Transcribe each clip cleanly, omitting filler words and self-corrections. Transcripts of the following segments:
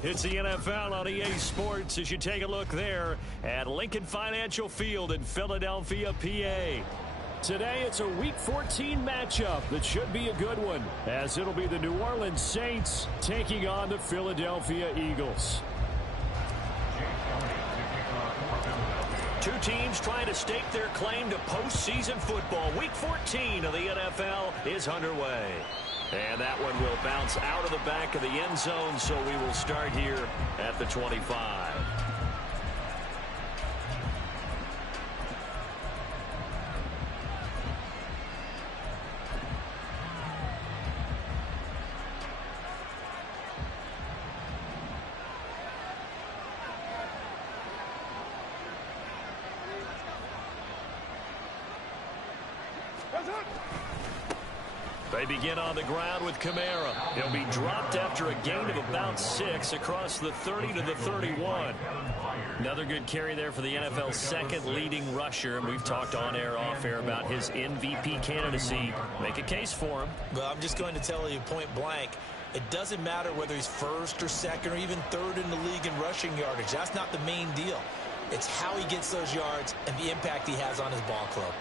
It's the NFL on EA Sports as you take a look there at Lincoln Financial Field in Philadelphia, PA. Today, it's a Week 14 matchup that should be a good one, as it'll be the New Orleans Saints taking on the Philadelphia Eagles. Two teams trying to stake their claim to postseason football. Week 14 of the NFL is underway. And that one will bounce out of the back of the end zone, so we will start here at the 25. They begin on the ground with Kamara. He'll be dropped after a gain of about 6 across the 30 to the 31. Another good carry there for the NFL's second leading rusher, and we've talked on air, off air about his MVP candidacy. Make a case for him. Well, I'm just going to tell you point blank, it doesn't matter whether he's first or second or even third in the league in rushing yardage. That's not the main deal. It's how he gets those yards and the impact he has on his ball club.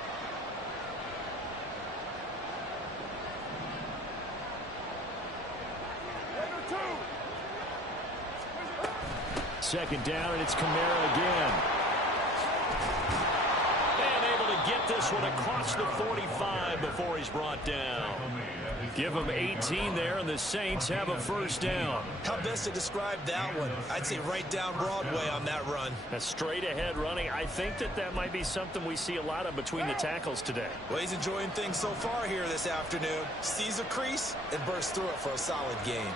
Second down, and it's Kamara again. And able to get this one across the 45 before he's brought down. Give him 18 there, and the Saints have a first down. How best to describe that one? I'd say right down Broadway on that run. A straight-ahead running. I think that might be something we see a lot of between the tackles today. Well, he's enjoying things so far here this afternoon. Sees a crease and bursts through it for a solid gain.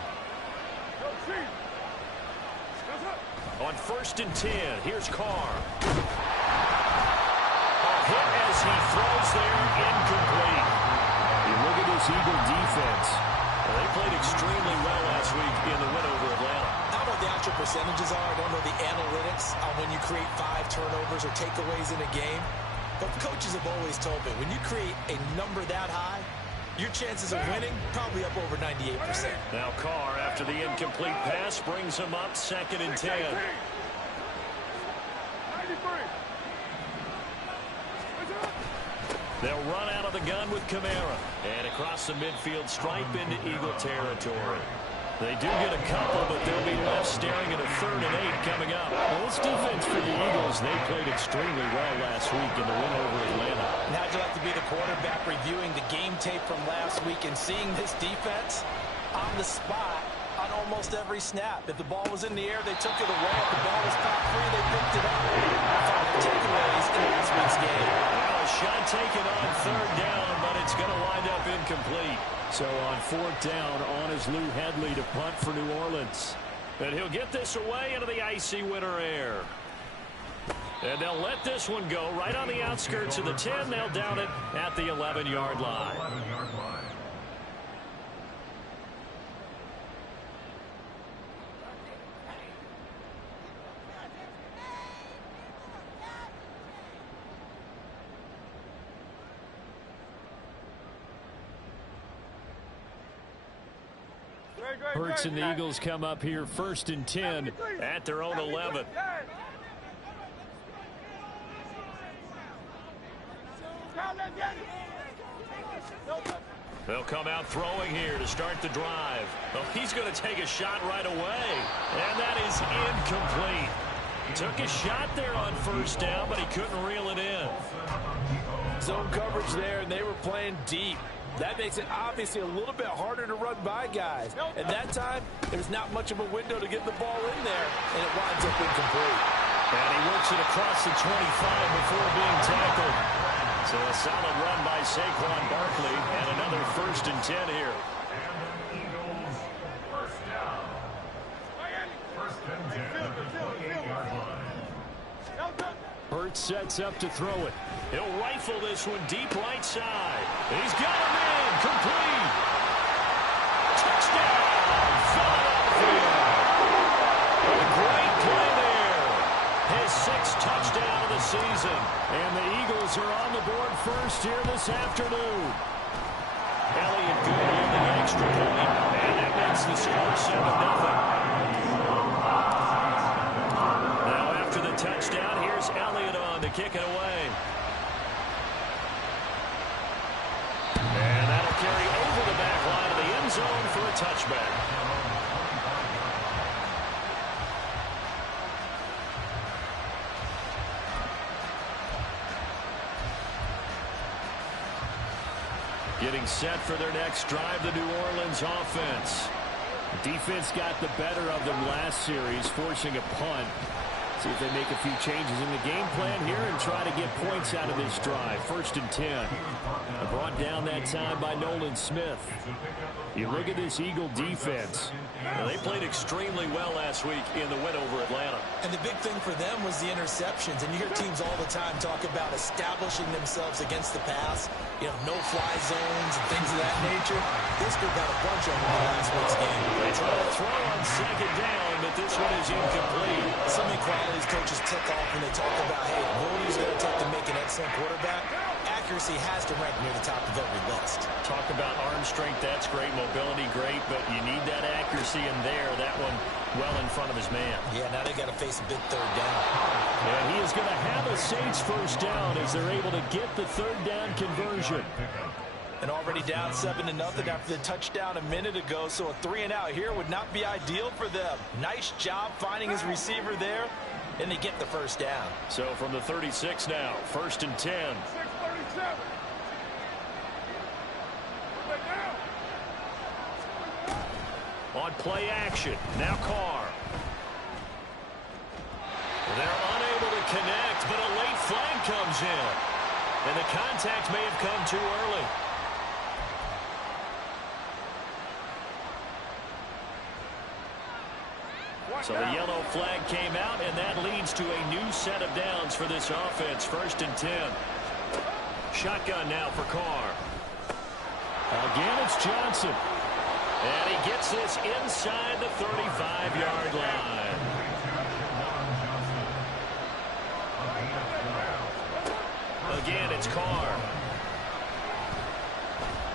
On 1st and 10, here's Carr. A hit as he throws there, incomplete. You look at this Eagle defense. Well, they played extremely well last week in the win over Atlanta. I don't know what the actual percentages are. I don't know the analytics on when you create 5 turnovers or takeaways in a game. But coaches have always told me, when you create a number that high, your chances of winning probably up over 98%. Now Carr, after the incomplete pass, brings him up 2nd and 10. They'll run out of the gun with Kamara. And across the midfield stripe into Eagle territory. They do get a couple, but they'll be left staring at a 3rd and 8 coming up. Well, this defense for the Eagles, they played extremely well last week in the win over Atlanta. Now how'd you like to be the quarterback reviewing the game tape from last week and seeing this defense on the spot on almost every snap? If the ball was in the air, they took it away. If the ball was top 3, they picked it up. 5 takeaways in last week's game. Well, a shot taken on 3rd down, but it's going to wind up incomplete. So on 4th down, on is Lou Hedley to punt for New Orleans. And he'll get this away into the icy winter air. And they'll let this one go right on the outskirts of the 10. They'll down it at the 11-yard line. Hurts and the Eagles come up here 1st and 10 at their own 11. They'll come out throwing here to start the drive. Well, he's going to take a shot right away. And that is incomplete. Took a shot there on 1st down, but he couldn't reel it in. Zone coverage there, and they were playing deep. That makes it obviously a little bit harder to run by guys. And that time, there's not much of a window to get the ball in there, and it winds up incomplete. And he works it across the 25 before being tackled. So a solid run by Saquon Barkley, and another 1st and 10 here. Hurts sets up to throw it. He'll rifle this one deep right side. He's got him in. Complete. Touchdown, Philadelphia. A great play there. His 6th touchdown of the season. And the Eagles are on the board first here this afternoon. Elliott Good on the extra point. And that makes the score 7-0. kick it away. And that'll carry over the back line of the end zone for a touchback. Getting set for their next drive, the New Orleans offense. The defense got the better of them last series, forcing a punt. See if they make a few changes in the game plan here and try to get points out of this drive. 1st and 10. Brought down that time by Nolan Smith. You look at this Eagle defense. Well, they played extremely well last week in the win over Atlanta. And the big thing for them was the interceptions. And you hear teams all the time talk about establishing themselves against the pass. You know, no-fly zones and things of that nature. This group got a bunch of them in last week's game. They try to throw on 2nd down, but this one is incomplete. So many qualities coaches tick off when they talk about, hey, what is it going to take to make an excellent quarterback? Accuracy has to rank near the top of every list. Talk about arm strength, that's great. Mobility, great, but you need that accuracy in there. That one well in front of his man. Yeah, now they got to face a big 3rd down. And he is going to have a Saints 1st down as they're able to get the 3rd down conversion. And already down 7-0 after the touchdown a minute ago, so a 3-and-out here would not be ideal for them. Nice job finding his receiver there, and they get the 1st down. So from the 36 now, 1st and 10. 6:37. On play action, now Carr. They're unable to connect, but a late flag comes in. And the contact may have come too early. So the yellow flag came out, and that leads to a new set of downs for this offense. 1st and 10. Shotgun now for Carr. Again, it's Johnson. And he gets this inside the 35-yard line. Again, it's Carr.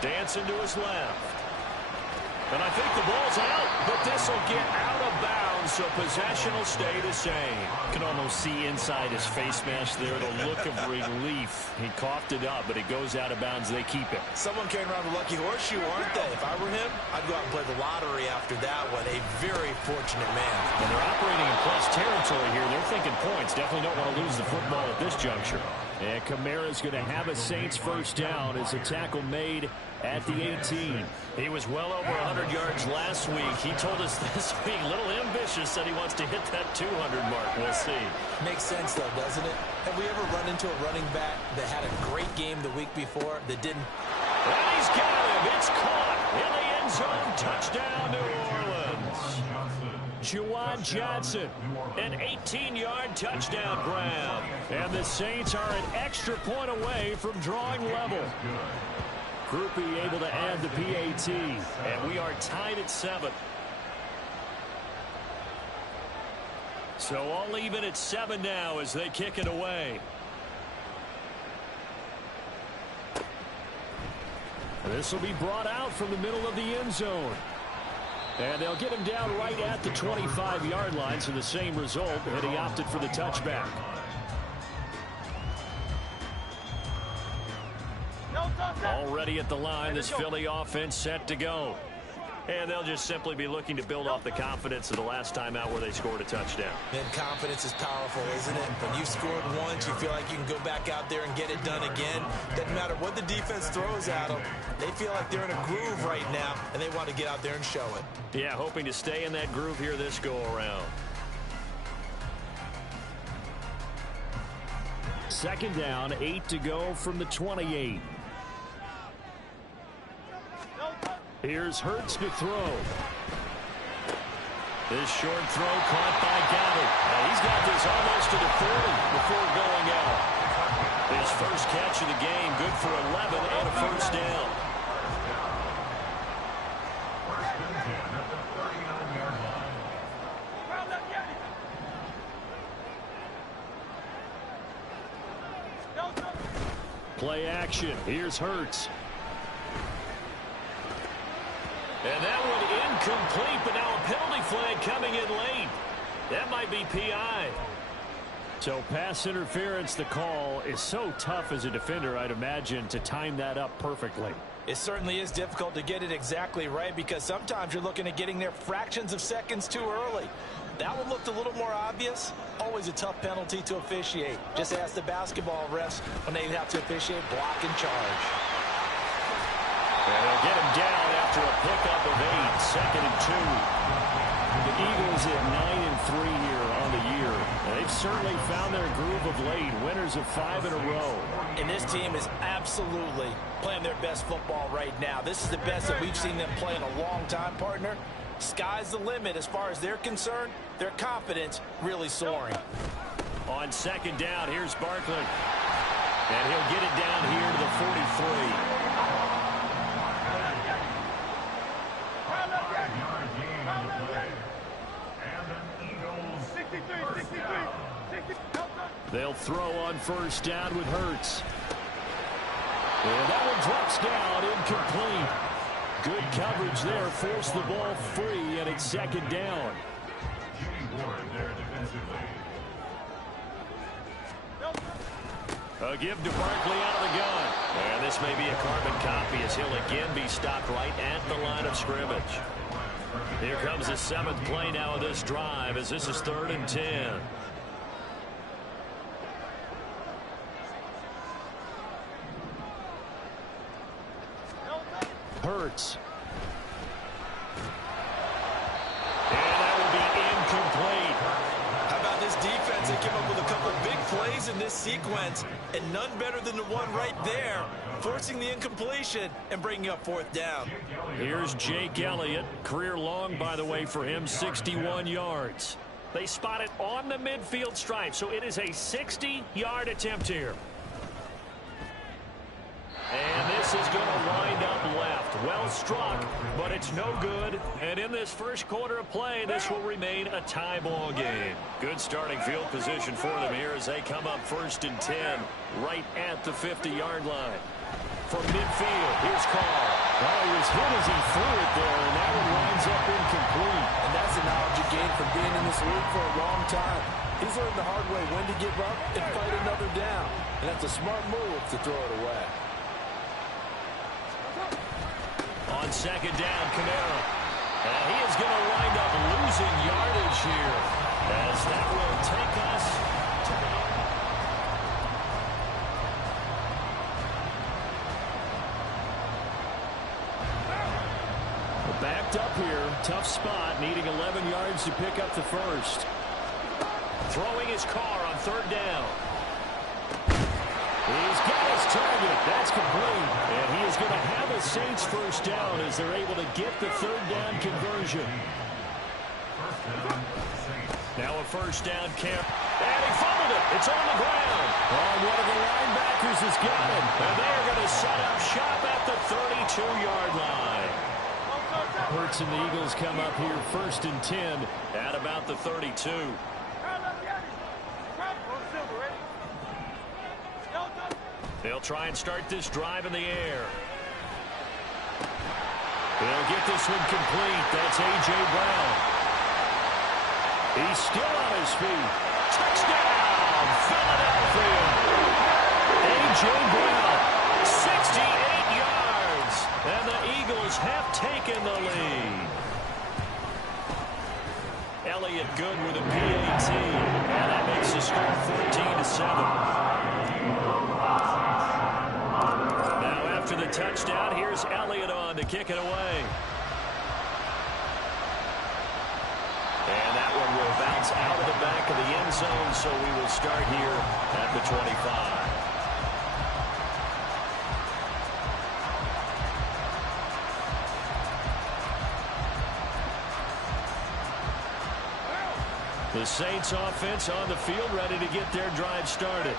Dancing to his left. And I think the ball's out, but this will get out of bounds, so possession will stay the same. You can almost see inside his face mask there the look of relief. He coughed it up, but it goes out of bounds. They keep it. Someone came around the lucky horseshoe, aren't they? If I were him, I'd go out and play the lottery after that one. A very fortunate man. And they're operating in plus territory here. They're thinking points. Definitely don't want to lose the football at this juncture. And Kamara's going to have a Saints 1st down as a tackle made at the 18. He was well over 100 yards last week. He told us this week, a little ambitious, said he wants to hit that 200 mark. We'll see. Makes sense, though, doesn't it? Have we ever run into a running back that had a great game the week before that didn't? And he's got him. It's caught in the end zone. Touchdown, New Orleans. Juwan Johnson, an 18-yard touchdown grab. And the Saints are an extra point away from drawing level. Groupie able to add the PAT. And we are tied at 7. So all even at 7 now as they kick it away. This will be brought out from the middle of the end zone. And they'll get him down right at the 25-yard line, so the same result, and he opted for the touchback. Already at the line, this Philly offense set to go. And they'll just simply be looking to build off the confidence of the last time out where they scored a touchdown. And confidence is powerful, isn't it? When you scored once, you feel like you can go back out there and get it done again. Doesn't matter what the defense throws at them. They feel like they're in a groove right now, and they want to get out there and show it. Yeah, hoping to stay in that groove here this go-around. 2nd down, 8 to go from the 28. Here's Hurts to throw. This short throw caught by Goddard. He's got this almost to the 40 before going out. His first catch of the game, good for 11 and a 1st down. Play action. Here's Hurts. And that one incomplete, but now a penalty flag coming in late. That might be PI. So pass interference, the call is so tough as a defender, I'd imagine, to time that up perfectly. It certainly is difficult to get it exactly right because sometimes you're looking at getting there fractions of seconds too early. That one looked a little more obvious. Always a tough penalty to officiate. Just ask the basketball refs when they have to officiate block and charge. And they'll get him down after a pickup of 8, 2nd and 2. The Eagles at 9-3 here on the year. They've certainly found their groove of late, winners of 5 in a row. And this team is absolutely playing their best football right now. This is the best that we've seen them play in a long time, partner. Sky's the limit as far as they're concerned. Their confidence really soaring. On 2nd down, here's Barkley. And he'll get it down here to the 43. They'll throw on 1st down with Hurts. And that one drops down, incomplete. Good coverage there, forced the ball free, and it's 2nd down. A give to Barkley out of the gun. And this may be a carbon copy as he'll again be stopped right at the line of scrimmage. Here comes the 7th play now of this drive as this is 3rd and 10. Hurts. And that will be incomplete. How about this defense? They came up with a couple big plays in this sequence, and none better than the one right there, forcing the incompletion and bringing up 4th down. Here's Jake Elliott. Career long, by the way, for him, 61 yards. They spot it on the midfield stripe, so it is a 60-yard attempt here. And this is going to wind up left. Well struck, but it's no good. And in this first quarter of play, this will remain a tie ball game. Good starting field position for them here as they come up 1st and 10, right at the 50-yard line. From midfield, here's Carr. Well, he was hit as he threw it there, and that one winds up incomplete. And that's the knowledge you gain from being in this league for a long time. He's learned the hard way when to give up and fight another down. And that's a smart move to throw it away. On 2nd down, Kamara. And he is going to wind up losing yardage here as that will take us to the backed up here. Tough spot, needing 11 yards to pick up the 1st. Throwing his car on 3rd down. He's got his target. That's complete. And he is going to have a Saints 1st down as they're able to get the 3rd down conversion. Now a 1st down, Kemp. And he fumbled it. It's on the ground. Oh, one of the linebackers has got him. And they're going to set up shop at the 32-yard line. Hurts and the Eagles come up here 1st and 10 at about the 32. They'll try and start this drive in the air. They'll get this one complete. That's A.J. Brown. He's still on his feet. Touchdown, Philadelphia. A.J. Brown, 68 yards. And the Eagles have taken the lead. Elliott good with a PAT. And that makes the score 14-7. After the touchdown, here's Elliott on to kick it away. And that one will bounce out of the back of the end zone, so we will start here at the 25. The Saints offense on the field, ready to get their drive started.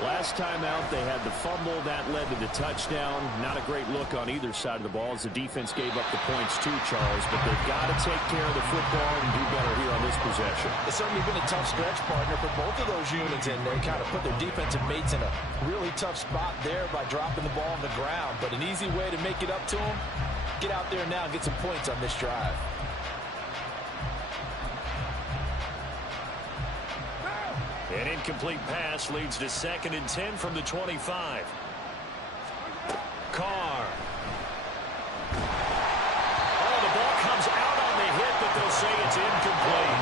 Last time out, they had the fumble. That led to the touchdown. Not a great look on either side of the ball as the defense gave up the points too, Charles. But they've got to take care of the football and do better here on this possession. It's certainly been a tough stretch, partner, for both of those units, and they kind of put their defensive mates in a really tough spot there by dropping the ball on the ground. But an easy way to make it up to them, get out there now and get some points on this drive. An incomplete pass leads to 2nd and 10 from the 25. Carr. Oh, the ball comes out on the hit, but they'll say it's incomplete.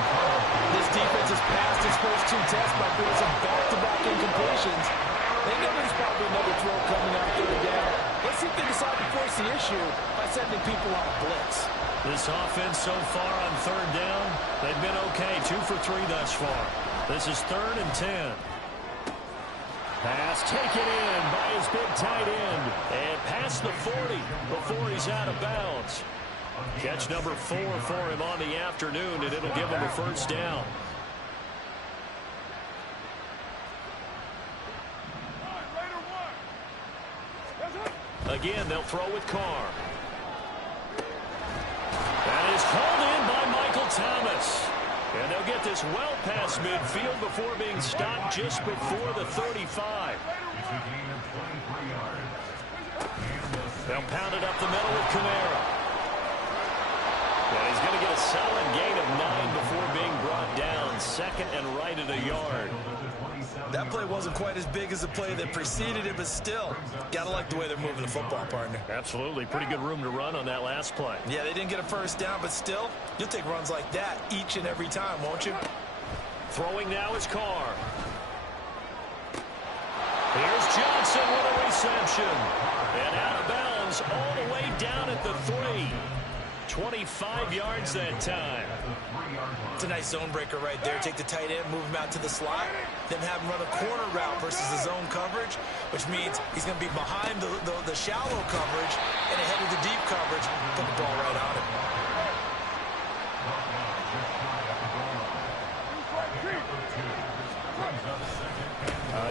This defense has passed its first 2 tests by forcing back-to-back incompletions. They know there's probably another throw coming on 3rd down. Let's see if they decide to force the issue by sending people on a blitz. This offense so far on 3rd down, they've been okay. 2 for 3 thus far. This is 3rd and 10. Pass taken in by his big tight end. And past the 40 before he's out of bounds. Catch number 4 for him on the afternoon, and it'll give him a 1st down. Again, they'll throw with Carr. That is hauled in by Michael Thomas. And they'll get this well past midfield before being stopped just before the 35. They'll pound it up the middle with Kamara. And he's going to get a solid gain of 9 before being brought down. 2nd and right at a yard. That play wasn't quite as big as the play that preceded it, but still, gotta like the way they're moving the football, partner. Absolutely. Pretty good room to run on that last play. Yeah, they didn't get a 1st down, but still, you'll take runs like that each and every time, won't you? Throwing now is Carr. Here's Johnson with a reception. And out of bounds all the way down at the 3. 25 yards that time. It's a nice zone breaker right there. Take the tight end, move him out to the slot, then have him run a corner route versus the zone coverage, which means he's going to be behind the shallow coverage and ahead of the deep coverage. Put the ball right on him.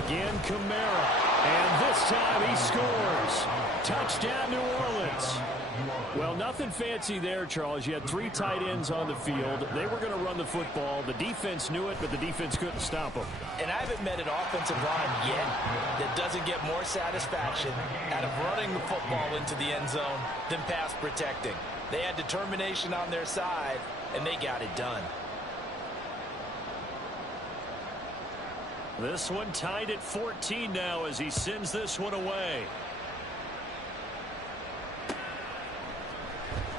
Again, Kamara. And this time he scores. Touchdown, New Orleans. Well, nothing fancy there, Charles. You had 3 tight ends on the field. They were going to run the football. The defense knew it, but the defense couldn't stop them. And I haven't met an offensive line yet that doesn't get more satisfaction out of running the football into the end zone than pass protecting. They had determination on their side, and they got it done. This one tied at 14 now as he sends this one away.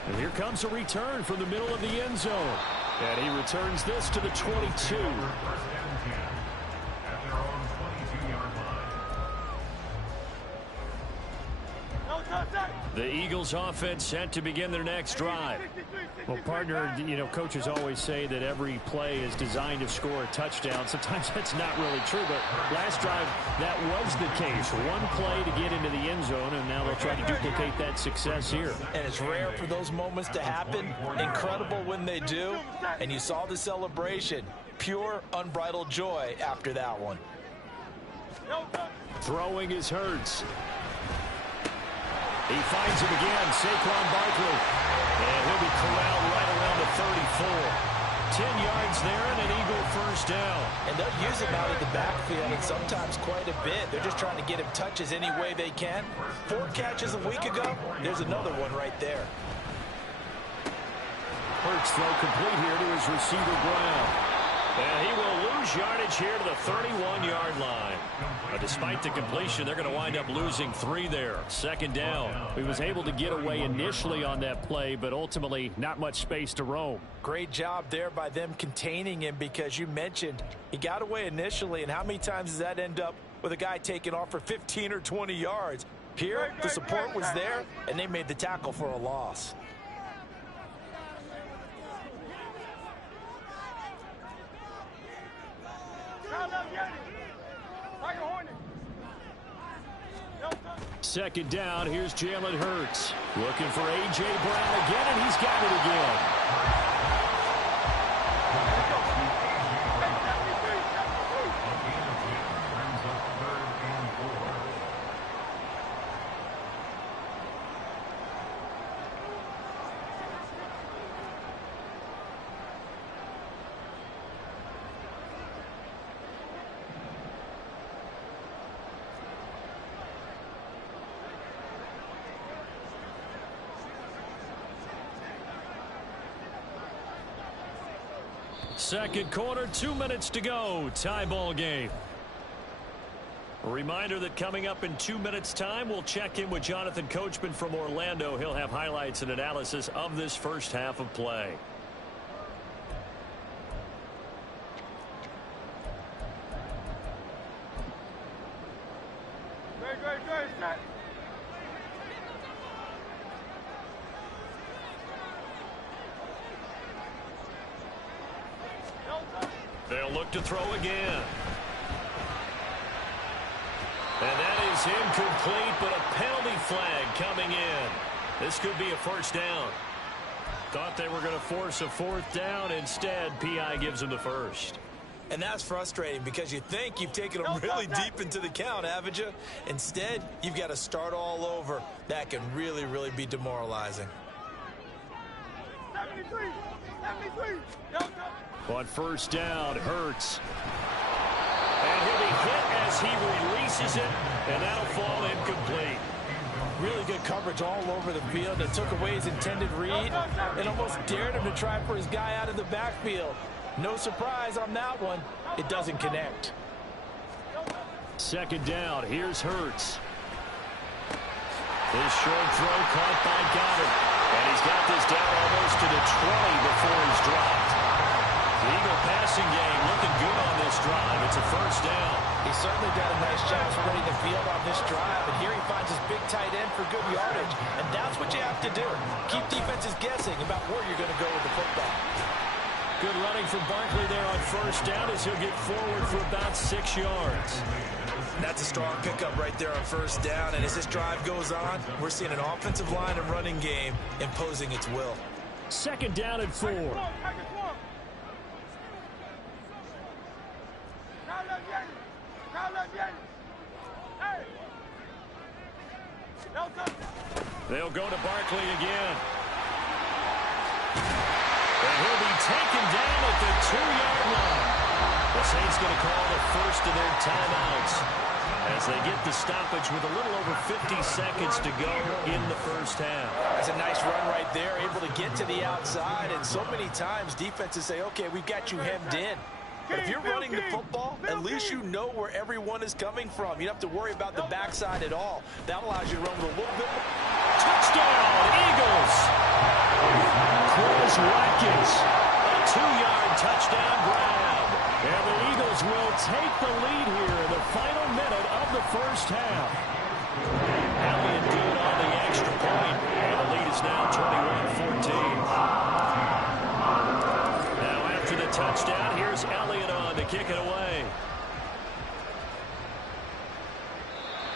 And here comes a return from the middle of the end zone. And he returns this to the 22. The Eagles offense set to begin their next drive. Well, partner, you know, coaches always say that every play is designed to score a touchdown. Sometimes that's not really true, but last drive, that was the case. One play to get into the end zone, and now they'll try to duplicate that success here. And it's rare for those moments to happen. Incredible when they do. And you saw the celebration. Pure, unbridled joy after that one. Throwing is Hurts. He finds him again, Saquon Barkley. And he'll be corralled right around the 34. 10 yards there and an Eagle 1st down. And they'll use him out of the backfield and sometimes quite a bit. They're just trying to get him touches any way they can. 4 catches a week ago. There's another one right there. Hurts throw complete here to his receiver Brown. And he will lose yardage here to the 31-yard line. Despite the completion, they're going to wind up losing 3 there. 2nd down. He was able to get away initially on that play, but ultimately not much space to roam. Great job there by them containing him, because you mentioned he got away initially, and how many times does that end up with a guy taking off for 15 or 20 yards? Here, the support was there, and they made the tackle for a loss. Second down, here's Jalen Hurts. Looking for A.J. Brown again, and he's got it again. Second quarter, 2 minutes to go. Tie ball game. A reminder that coming up in 2 minutes' time, we'll check in with Jonathan Coachman from Orlando. He'll have highlights and analysis of this first half of play. They'll look to throw again. And that is incomplete, but a penalty flag coming in. This could be a first down. Thought they were going to force a fourth down. Instead, P.I. gives them the first. And that's frustrating because you think you've taken them really deep into the count, haven't you? Instead, you've got to start all over. That can really, really be demoralizing. 73. On first down, Hurts. And he'll be hit as he releases it, and that'll fall incomplete. Really good coverage all over the field. It took away his intended read and almost dared him to try for his guy out of the backfield. No surprise on that one. It doesn't connect. Second down, here's Hurts. His short throw caught by Goddard. And he's got this down almost to the 20 before he's dropped. The Eagle passing game looking good on this drive. It's a first down. He certainly done a nice job spreading the field on this drive. And here he finds his big tight end for good yardage. And that's what you have to do. Keep defenses guessing about where you're going to go with the football. Good running from Barkley there on first down as he'll get forward for about 6 yards. That's a strong pickup right there on first down. And as this drive goes on, we're seeing an offensive line and running game imposing its will. Second down and 4. They'll go to Barkley again. And he'll be taken down at the 2-yard line. The Saints going to call the first of their timeouts as they get the stoppage with a little over 50 seconds to go in the first half. That's a nice run right there, able to get to the outside. And so many times defenses say, okay, we've got you hemmed in. But if you're running the football, at least you know where everyone is coming from. You don't have to worry about the backside at all. That allows you to run with a little bit more. Touchdown, Eagles! Chris Watkins, a 2-yard touchdown grab. And the Eagles will take the lead here in the final minute of the first half. Elliott good on the extra point, and the lead is now 21-14. Now after the touchdown, here's Elliott on to kick it away.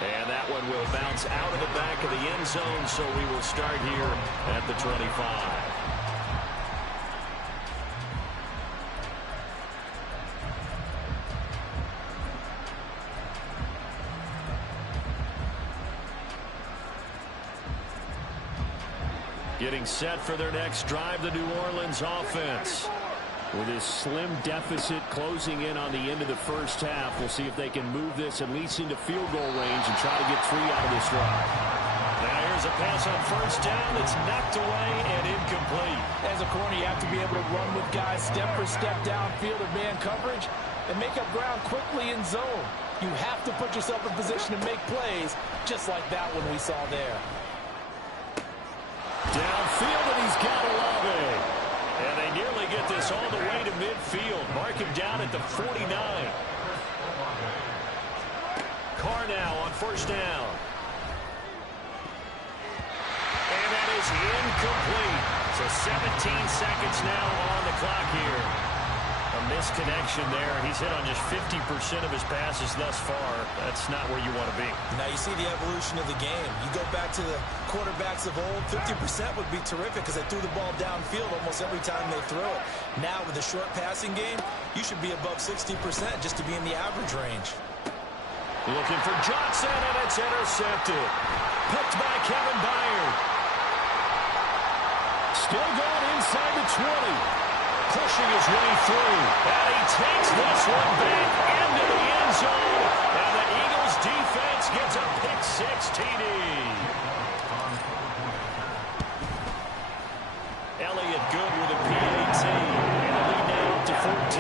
And that one will bounce out of the back of the end zone, so we will start here at the 25. Getting set for their next drive, the New Orleans offense. With his slim deficit closing in on the end of the first half, we'll see if they can move this at least into field goal range and try to get 3 out of this drive. Now here's a pass on first down that's knocked away and incomplete. As a corner, you have to be able to run with guys step for step downfield of man coverage and make up ground quickly in zone. You have to put yourself in position to make plays, just like that one we saw there. Downfield, and he's got Olave. And they nearly get this all the way to midfield. Mark him down at the 49. Carr now on first down. And that is incomplete. So 17 seconds now on the clock here. A misconnection there. He's hit on just 50% of his passes thus far. That's not where you want to be. Now you see the evolution of the game. You go back to the quarterbacks of old, 50% would be terrific because they threw the ball downfield almost every time they throw it. Now with the short passing game, you should be above 60% just to be in the average range. Looking for Johnson, and it's intercepted. Picked by Kevin Byard. Still going inside the 20. Pushing his way through. And he takes this one back into the end zone. And the Eagles defense gets a pick-6 TD. Elliott good with a PAT. And the lead now up to 14.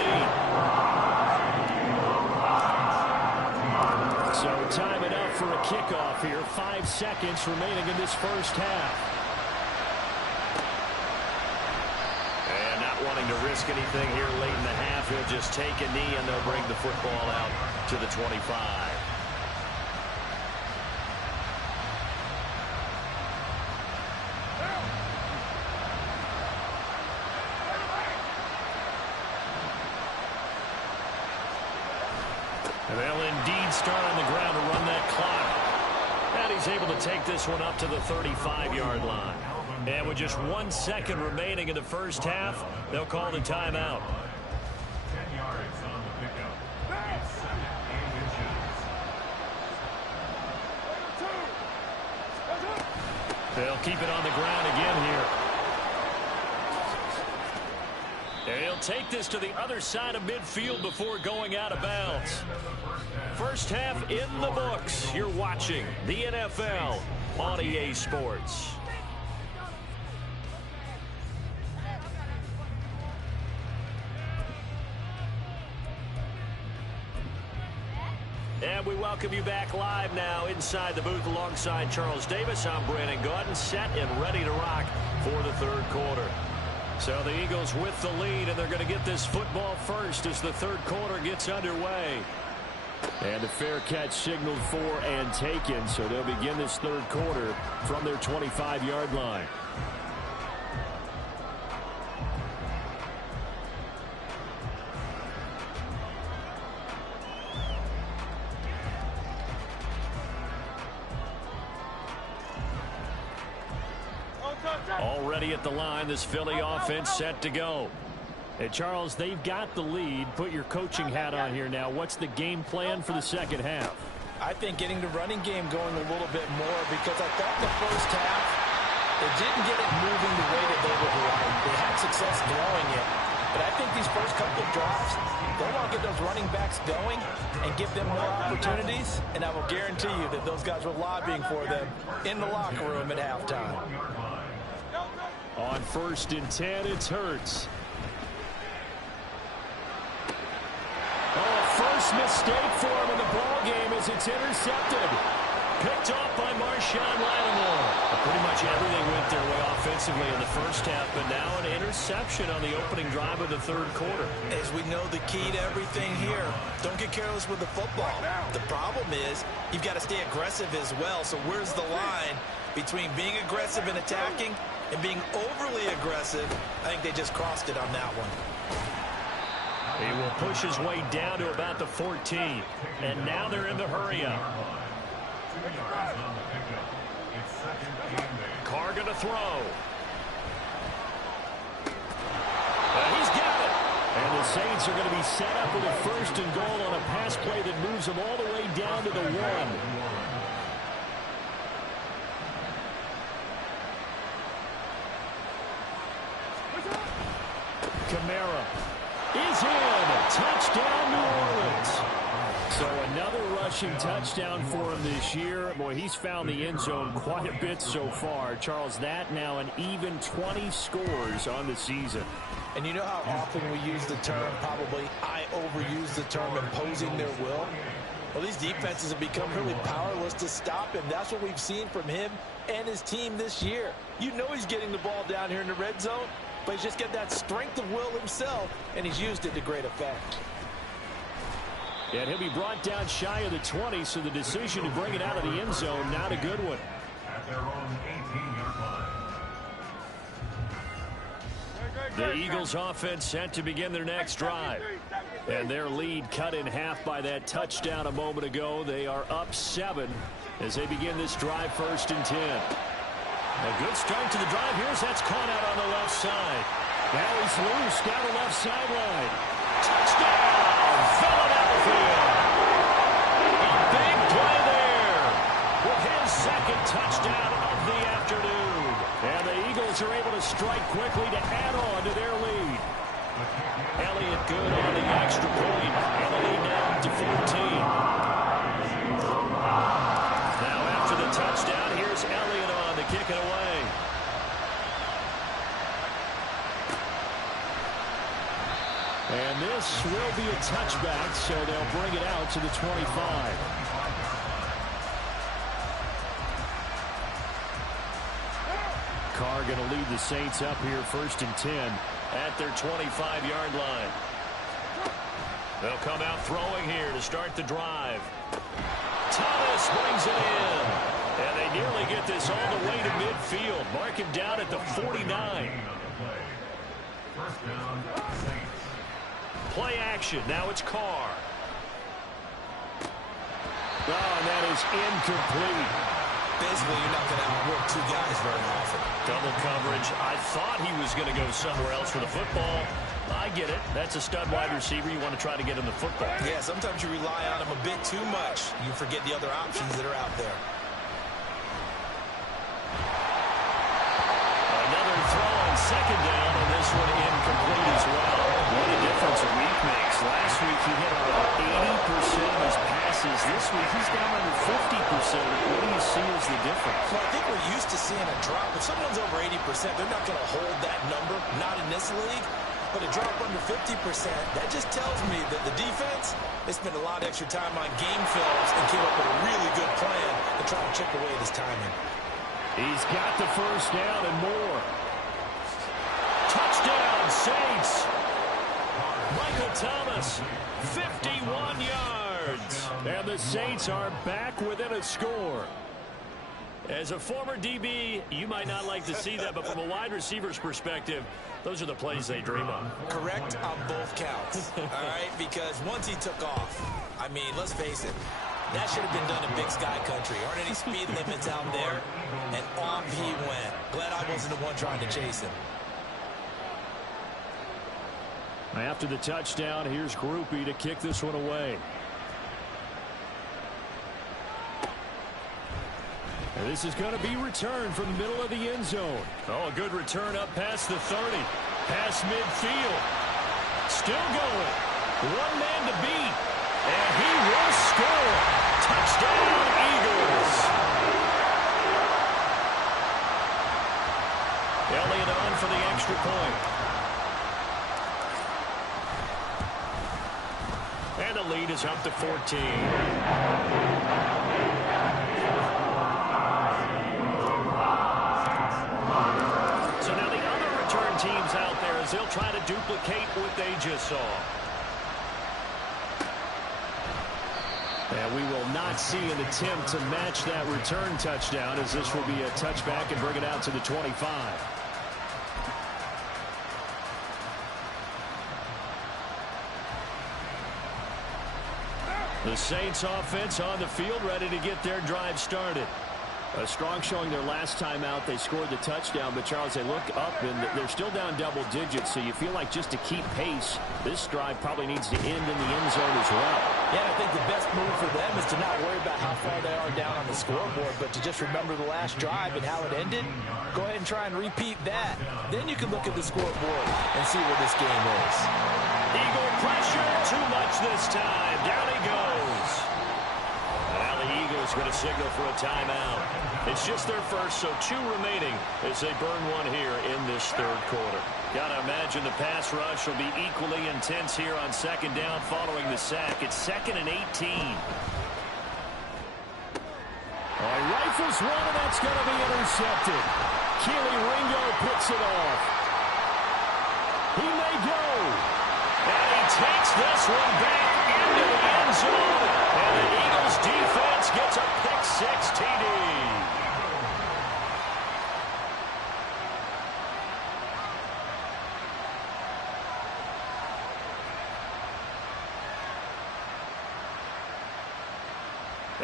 kickoff here. 5 seconds remaining in this first half. And not wanting to risk anything here late in the half, he'll just take a knee and they'll bring the football out to the 25. And they'll indeed start on the ground to run that clock. And he's able to take this one up to the 35-yard line. And with just 1 second remaining in the first half, they'll call the timeout. 10 yards on the pickup. It's 2nd inches. They'll keep it on the ground again here. And he'll take this to the other side of midfield before going out of bounds. First half in the books. You're watching the NFL on EA Sports. And we welcome you back live now inside the booth alongside Charles Davis. I'm Brandon Gaudin, set and ready to rock for the third quarter. So the Eagles with the lead, and they're going to get this football first as the third quarter gets underway. And the fair catch signaled for and taken, so they'll begin this third quarter from their 25-yard line. Already at the line, this Philly offense set to go. Hey, Charles, they've got the lead. Put your coaching hat on here now. What's the game plan for the second half? I think getting the running game going a little bit more, because I thought the first half they didn't get it moving the way that they would like. They had success throwing it. But I think these first couple of drives, they want to get those running backs going and give them more opportunities. And I will guarantee you that those guys were lobbying for them in the locker room at halftime. On 1st and 10, it's Hurts. Oh, first mistake for him in the ball game as it's intercepted. Picked off by Marshawn Lattimore. Pretty much everything went their way offensively in the first half, but now an interception on the opening drive of the third quarter. As we know, the key to everything here, don't get careless with the football. The problem is you've got to stay aggressive as well. So where's the line between being aggressive and attacking and being overly aggressive? I think they just crossed it on that one. He will push his way down to about the 14. And now they're in the hurry-up. Carr going to throw. He's got it. And the Saints are going to be set up with a 1st and goal on a pass play that moves them all the way down to the 1. Kamara is in. Touchdown, New Orleans. So another rushing touchdown for him this year. Boy, he's found the end zone quite a bit so far. Charles, that now an even 20 scores on the season. And you know how often we use the term, probably I overuse the term, imposing their will? Well, these defenses have become really powerless to stop him. That's what we've seen from him and his team this year. You know he's getting the ball down here in the red zone, but he's just got that strength of will himself, and he's used it to great effect. And he'll be brought down shy of the 20, so the decision to bring it out of the end zone, not a good one. At their own 18-yard line. The Eagles offense set to begin their next drive. And their lead cut in half by that touchdown a moment ago. They are up 7 as they begin this drive 1st and 10. A good start to the drive. Here's that's caught out on the left side. Now he's loose down the left sideline. Touchdown, Philadelphia. A big play there with his 2nd touchdown of the afternoon. And the Eagles are able to strike quickly to add on to their lead. Elliott good on the extra point, and the lead now up to 14. Now after the touchdown, here's Elliott on to kick it away. And this will be a touchback, so they'll bring it out to the 25. Carr going to lead the Saints up here 1st and 10 at their 25-yard line. They'll come out throwing here to start the drive. Thomas brings it in. And they nearly get this all the way to midfield. Mark him down at the 49. First down, Saints. Play action. Now it's Carr. Oh, and that is incomplete. Basically, you're not going to outwork two guys very often. Double coverage. I thought he was going to go somewhere else for the football. I get it. That's a stud wide receiver. You want to try to get him the football. Yeah, sometimes you rely on him a bit too much. You forget the other options that are out there. Another throw on 2nd down, and this one incomplete as well. What a difference a week makes. Last week he hit about 80% of his passes. This week he's down under 50%. What do you see as the difference? Well, I think we're used to seeing a drop. If someone's over 80%, they're not going to hold that number, not in this league. But a drop under 50%, that just tells me that the defense, they spent a lot of extra time on game films and came up with a really good plan to try and chip away at his timing. He's got the 1st down and more. Touchdown, Saints. Michael Thomas, 51 yards. And the Saints are back within a score. As a former DB, you might not like to see that, but from a wide receiver's perspective, those are the plays they dream of. Correct on both counts, all right? Because once he took off, I mean, let's face it, that should have been done in Big Sky Country. Aren't any speed limits out there? And off he went. Glad I wasn't the one trying to chase him. After the touchdown, here's Grupe to kick this one away. And this is going to be returned from the middle of the end zone. Oh, a good return up past the 30. Past midfield. Still going. One man to beat. And he will score. Touchdown, Eagles. Elliott on for the extra point. And the lead is up to 14. Teams out there as they'll try to duplicate what they just saw. And we will not see an attempt to match that return touchdown, as this will be a touchback and bring it out to the 25. The Saints offense on the field, ready to get their drive started. A strong showing their last time out. They scored the touchdown, but Charles, they look up and they're still down double digits, so you feel like just to keep pace, this drive probably needs to end in the end zone as well. Yeah, I think the best move for them is to not worry about how far they are down on the scoreboard, but to just remember the last drive and how it ended. Go ahead and try and repeat that. Then you can look at the scoreboard and see where this game is. Eagle pressure, too much this time. Down he goes. Now the Eagles going to signal for a timeout. It's just their first, so 2 remaining as they burn one here in this 3rd quarter. Got to imagine the pass rush will be equally intense here on 2nd down following the sack. It's 2nd and 18. He rifles one, and that's going to be intercepted. Keely Ringo picks it off. He may go. And he takes this one back into the end zone. And the Eagles defense gets a pick-6 TD.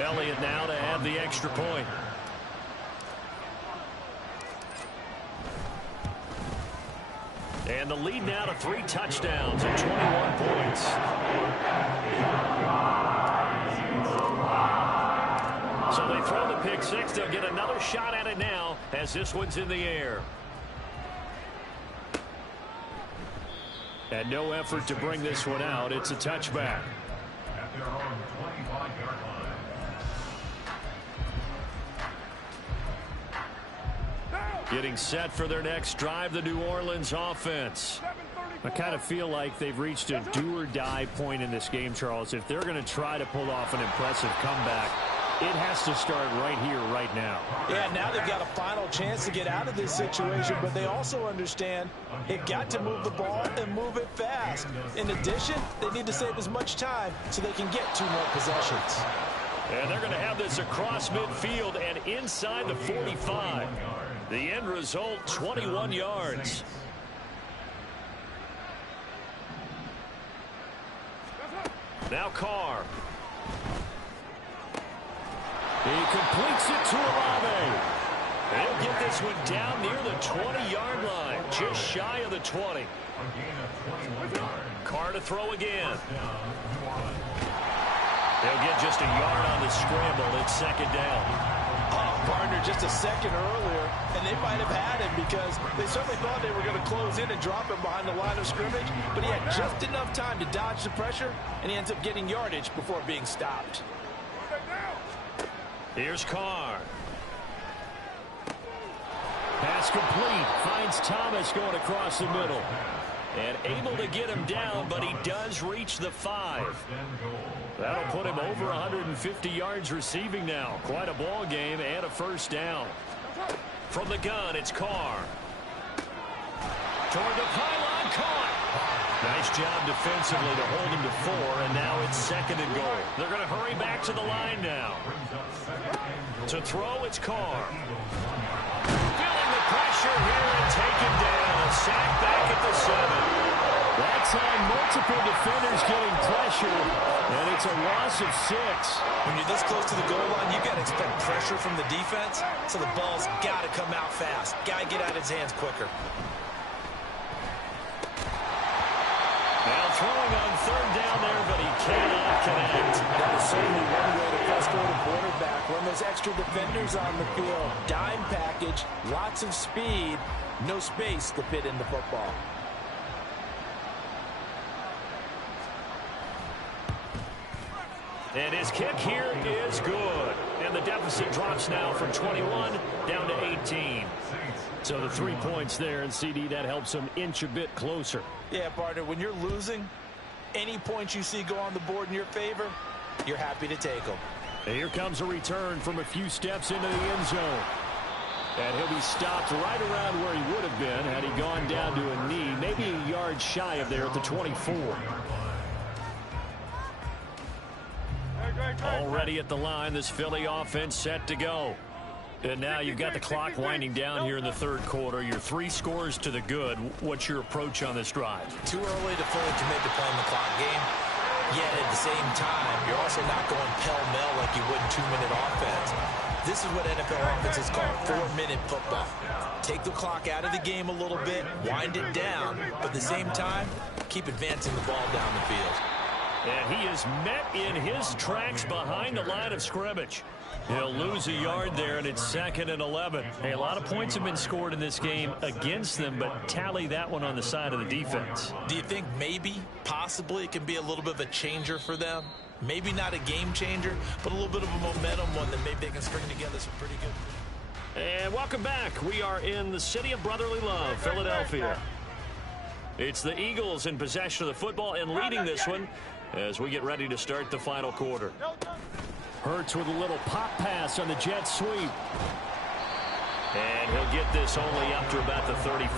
Elliott now to have the extra point. And the lead now to 3 touchdowns and 21 points. So they throw the pick-6. They'll get another shot at it now as this one's in the air. And no effort to bring this one out. It's a touchback. At their own 25-yard line. Getting set for their next drive, the New Orleans offense. I kind of feel like they've reached a do-or-die point in this game, Charles. If they're going to try to pull off an impressive comeback, It has to start right here, right now. Yeah, now they've got a final chance to get out of this situation, but they also understand they've got to move the ball and move it fast. In addition, they need to save as much time so they can get 2 more possessions. And they're going to have this across midfield and inside the 45. The end result, 21 yards. Now Carr. He completes it to Olave. He'll get this one down near the 20-yard line, just shy of the 20. Carr to throw again. They'll get just a yard on the scramble. It's second down. Partner just a second earlier, and they might have had him because they certainly thought they were going to close in and drop him behind the line of scrimmage, but he had just enough time to dodge the pressure, and he ends up getting yardage before being stopped. Here's Carr. Pass complete. Finds Thomas going across the middle. And able to get him down, but he does reach the 5. That'll put him over 150 yards receiving now. Quite a ball game and a first down. From the gun, it's Carr. Toward the pylon, caught. Nice job defensively to hold him to 4, and now it's second and goal. They're going to hurry back to the line now. To throw, it's Carr. Feeling the pressure here and taken down. A sack back at the 7. That time, multiple defenders getting pressure, and it's a loss of 6. When you're this close to the goal line, you got to expect pressure from the defense, so the ball's got to come out fast. Got to get out of his hands quicker. Now throwing on third down there, but he cannot connect. That is certainly one way to frustrate a quarterback. When there's extra defenders on the field, dime package, lots of speed, no space to fit in the football. And his kick here is good. And the deficit drops now from 21 down to 18. So the 3 points there, and CD, that helps them inch a bit closer. Yeah, partner, when you're losing, any points you see go on the board in your favor, you're happy to take them. And here comes a return from a few steps into the end zone. And he'll be stopped right around where he would have been had he gone down to a knee, maybe a yard shy of there at the 24. Already at the line, this Philly offense set to go. And now you've got the clock winding down here in the third quarter. Your 3 scores to the good. What's your approach on this drive? Too early to fully commit to playing the clock game. Yet at the same time, you're also not going pell-mell like you would in 2-minute offense. This is what NFL offenses call 4-minute football. Take the clock out of the game a little bit, wind it down, but at the same time, keep advancing the ball down the field. And he is met in his tracks behind the line of scrimmage. He'll lose a yard there, and it's second and 11. Hey, a lot of points have been scored in this game against them, but tally that one on the side of the defense. Do you think maybe, possibly, it can be a little bit of a changer for them? Maybe not a game changer, but a little bit of a momentum one that maybe they can string together some pretty good. And welcome back. We are in the city of brotherly love, Philadelphia. It's the Eagles in possession of the football and leading this one as we get ready to start the final quarter. Hurts with a little pop pass on the jet sweep. And he'll get this only up to about the 35.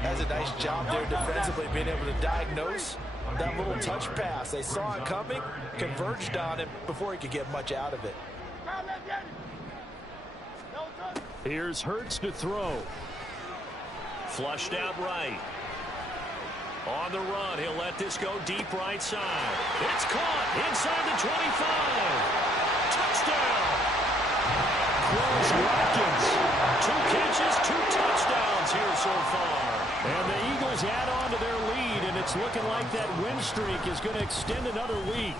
Has a nice job there defensively, being able to diagnose that little touch pass. They saw it coming, converged on him before he could get much out of it. Here's Hurts to throw. Flushed out right. On the run, he'll let this go deep right side. It's caught inside the 25. Touchdown. Quez Watkins. 2 catches, 2 touchdowns here so far. And the Eagles add on to their lead, and it's looking like that win streak is going to extend another week.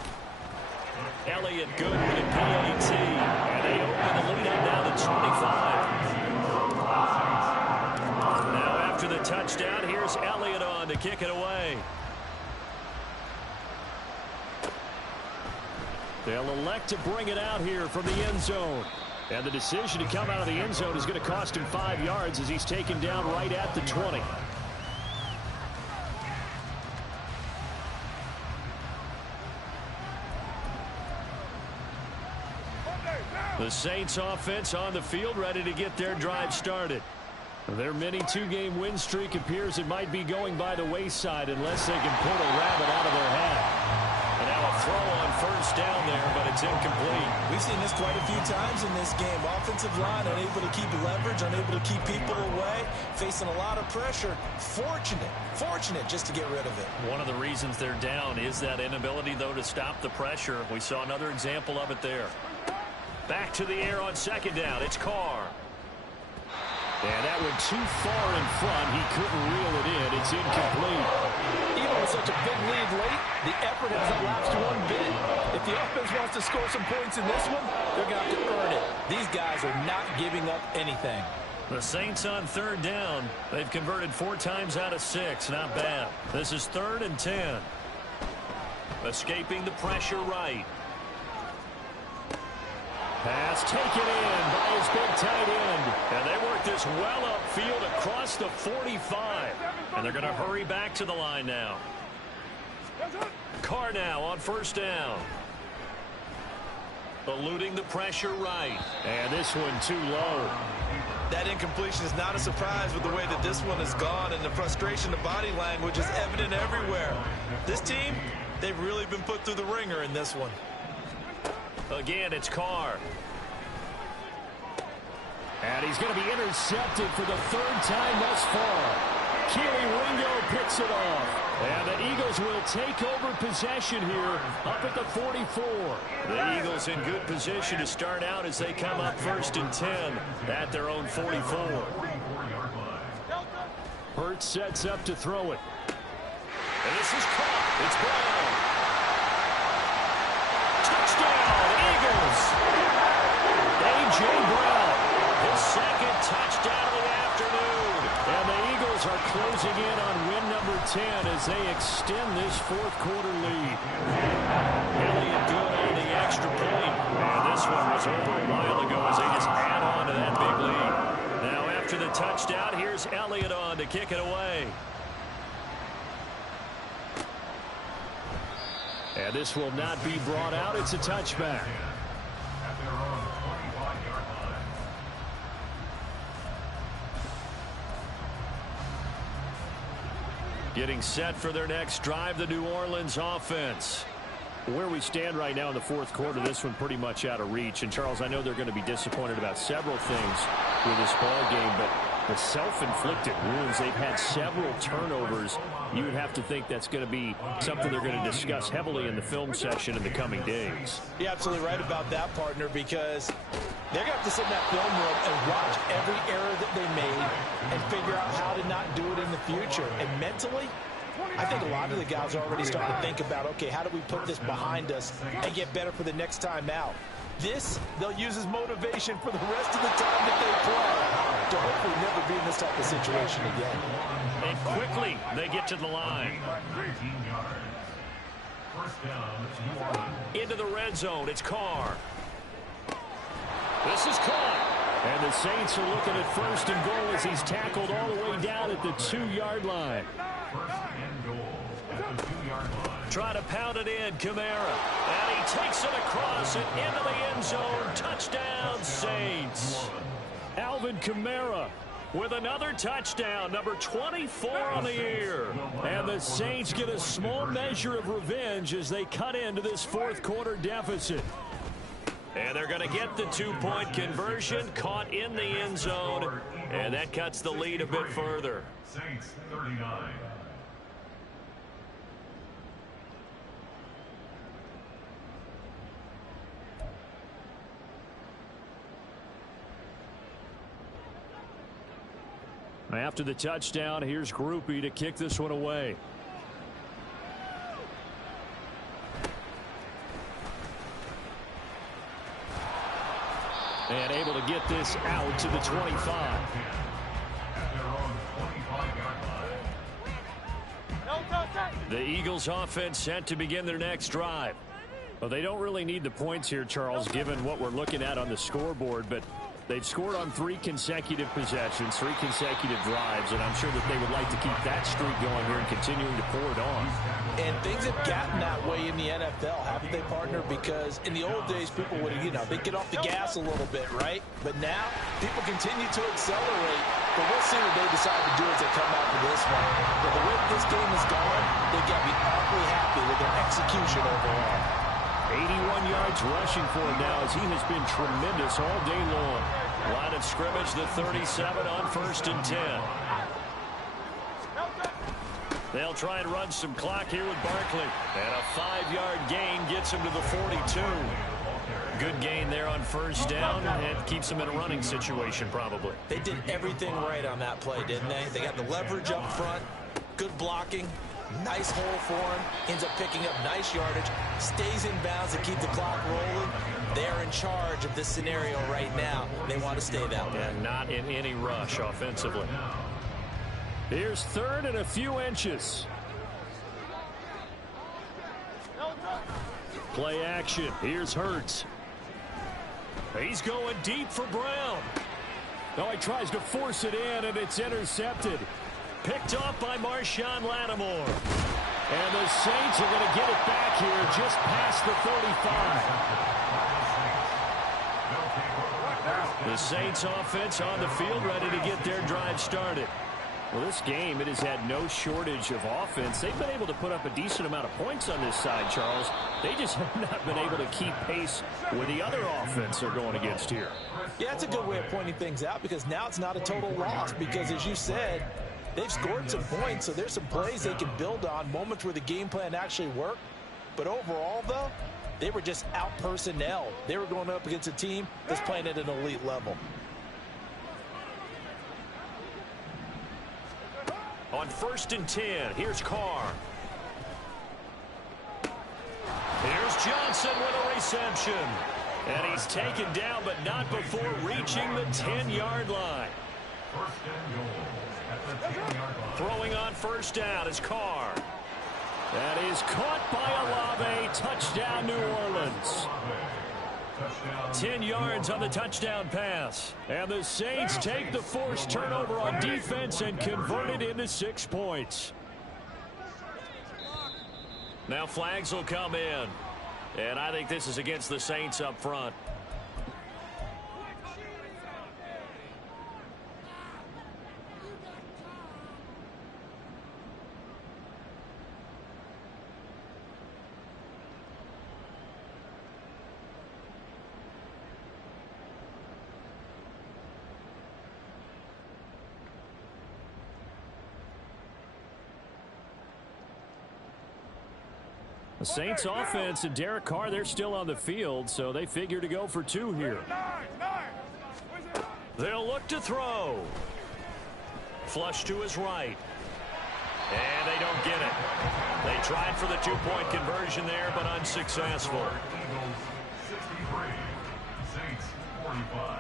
Elliott good with a PAT. And they open the lead up now to 25. Now after the touchdown, here's Elliott on to kick it away. They'll elect to bring it out here from the end zone. And the decision to come out of the end zone is going to cost him 5 yards as he's taken down right at the 20. The Saints offense on the field, ready to get their drive started. Their mini two-game win streak appears it might be going by the wayside unless they can pull a rabbit out of their hat. And now a throw on first down there, but it's incomplete. We've seen this quite a few times in this game. Offensive line unable to keep leverage, unable to keep people away, facing a lot of pressure. Fortunate just to get rid of it. One of the reasons they're down is that inability, though, to stop the pressure. We saw another example of it there. Back to the air on second down. It's Carr. And that went too far in front. He couldn't reel it in. It's incomplete. Even with such a big lead late, the effort hasn't lapsed one bit. If the offense wants to score some points in this one, they're going to have to earn it. These guys are not giving up anything. The Saints on third down. They've converted 4 times out of 6. Not bad. This is 3rd and 10. Escaping the pressure right. Pass taken in by his big tight end. And they work this well upfield across the 45. And they're going to hurry back to the line now. Carr now on first down. Eluding the pressure right. And this one too low. That incompletion is not a surprise with the way that this one has gone, and the frustration, the body language is evident everywhere. This team, they've really been put through the ringer in this one. Again, it's Carr. And he's going to be intercepted for the 3rd time thus far. Keely Ringo picks it off. And the Eagles will take over possession here up at the 44. The Eagles in good position to start out as they come up 1st and 10 at their own 44. Hurts sets up to throw it. And this is caught. It's Brown. Touchdown, Eagles. A.J. Brown, his 2nd touchdown of the afternoon. And the Eagles are closing in on win number 10 as they extend this 4th quarter lead. Elliott good on the extra point. And this one was over a while ago as they just add on to that big lead. Now after the touchdown, here's Elliott on to kick it away. And this will not be brought out. It's a touchback. At their own 25-yard line. Getting set for their next drive, the New Orleans offense. Where we stand right now in the 4th quarter, this one pretty much out of reach. And, Charles, I know they're going to be disappointed about several things with this ball game, but the self-inflicted wounds, they've had several turnovers. You would have to think that's going to be something they're going to discuss heavily in the film session in the coming days. You're absolutely right about that, partner, because they're going to have to sit in that film room and watch every error that they made and figure out how to not do it in the future. And mentally, I think a lot of the guys are already starting to think about, okay, how do we put this behind us and get better for the next time out? This, they'll use as motivation for the rest of the time that they play to hopefully never be in this type of situation again. And quickly, they get to the line. 13 yards. First down, New Orleans. Into the red zone, it's Carr. This is caught. And the Saints are looking at 1st and goal as he's tackled all the way down at the 2-yard line. First and goal at the 2-yard line. Try to pound it in, Kamara. And he takes it across and into the end zone. Touchdown, Saints. Alvin Kamara with another touchdown, number 24 on the year. And the Saints get a small measure of revenge as they cut into this 4th quarter deficit. And they're going to get the 2-point conversion, caught in the end zone. And that cuts the lead a bit further. Saints 39. After the touchdown, here's Grupe to kick this one away. And able to get this out to the 25. At their own 25-yard line. The Eagles offense set to begin their next drive. Well, they don't really need the points here, Charles, given what we're looking at on the scoreboard, but They've scored on 3 consecutive possessions, 3 consecutive drives, and I'm sure that they would like to keep that streak going here and continuing to pour it on. And things have gotten that way in the NFL, haven't they, partner? Because in the old days, people would, they'd get off the gas a little bit, right? But now, people continue to accelerate. But we'll see what they decide to do as they come out for this one. But the way this game is going, they've got to be awfully happy with their execution overall. 81 yards rushing for him now as he has been tremendous all day long. Line of scrimmage, the 37 on 1st and 10. They'll try and run some clock here with Barkley. And a 5-yard gain gets him to the 42. Good gain there on 1st down and keeps him in a running situation probably. They did everything right on that play, didn't they? They got the leverage up front, good blocking. Nice hole for him. Ends up picking up nice yardage. Stays in bounds to keep the clock rolling. They're in charge of this scenario right now. They want to stay that way. And not in any rush offensively. Here's 3rd and a few inches. Play action. Here's Hurts. He's going deep for Brown. No, he tries to force it in, and it's intercepted. Picked off by Marshawn Lattimore. And the Saints are going to get it back here just past the 35. The Saints offense on the field ready to get their drive started. Well, this game, it has had no shortage of offense. They've been able to put up a decent amount of points on this side, Charles. They just have not been able to keep pace with the other offense they're going against here. Yeah, that's a good way of pointing things out because now it's not a total loss because, as you said, they've scored some points, so there's some plays they can build on, moments where the game plan actually worked. But overall, though, they were just out-personnel. They were going up against a team that's playing at an elite level. On 1st and 10, here's Carr. Here's Johnson with a reception. And he's taken down, but not before reaching the 10-yard line. 1st and goal. Throwing on 1st down is Carr. That is caught by Olave. Touchdown, New Orleans. 10 yards on the touchdown pass. And the Saints take the forced turnover on defense and convert it into 6 points. Now flags will come in. And I think this is against the Saints up front. The Saints offense and Derek Carr, they're still on the field, so they figure to go for 2 here. They'll look to throw. Flush to his right. And they don't get it. They tried for the 2-point conversion there, but unsuccessful. Eagles 63, Saints 45.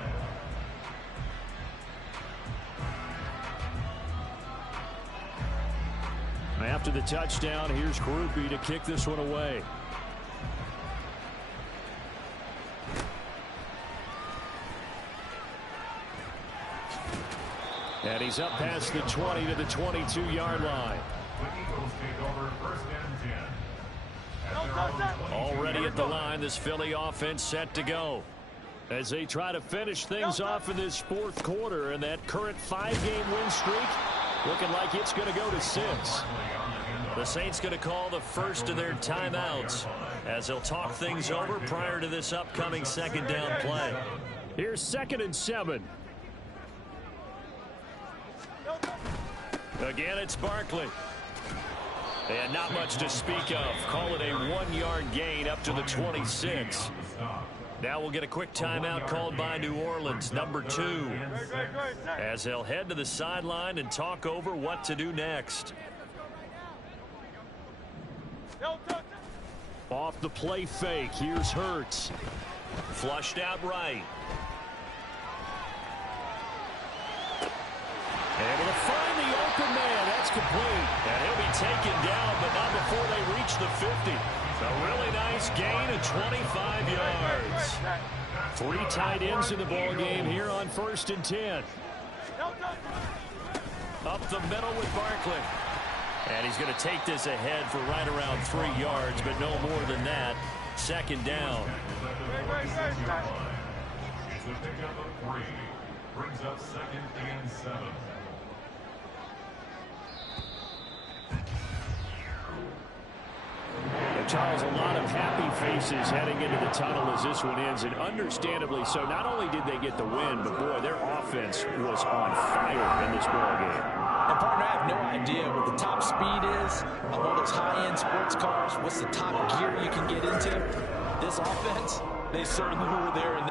After the touchdown, here's Grupe to kick this one away. And he's up past the 20 to the 22-yard line. The Eagles take over 1st and 10. Already at the line, this Philly offense set to go. As they try to finish things off in this 4th quarter, and that current 5-game win streak looking like it's going to go to 6. The Saints going to call the first of their timeouts as they'll talk things over prior to this upcoming 2nd down play. Here's 2nd and 7. Again, it's Barkley. And not much to speak of. Call it a 1-yard gain up to the 26. Now we'll get a quick timeout called by New Orleans, number 2. As they'll head to the sideline and talk over what to do next. Off the play fake, here's Hurts. Flushed out right. Able to find the open man. That's complete. And he'll be taken down, but not before they reach the 50. A really nice gain of 25 yards. 3 tight ends in the ball game here on 1st and 10. Up the middle with Barkley. And he's going to take this ahead for right around 3 yards, but no more than that. 2nd down. It's a pickup of 3. Brings up 2nd and 7. Charles, a lot of happy faces heading into the tunnel as this one ends, and understandably so. Not only did they get the win, but boy, their offense was on fire in this ball game. And partner, I have no idea what the top speed is of all those high-end sports cars. What's the top gear you can get into? This offense, they certainly were there in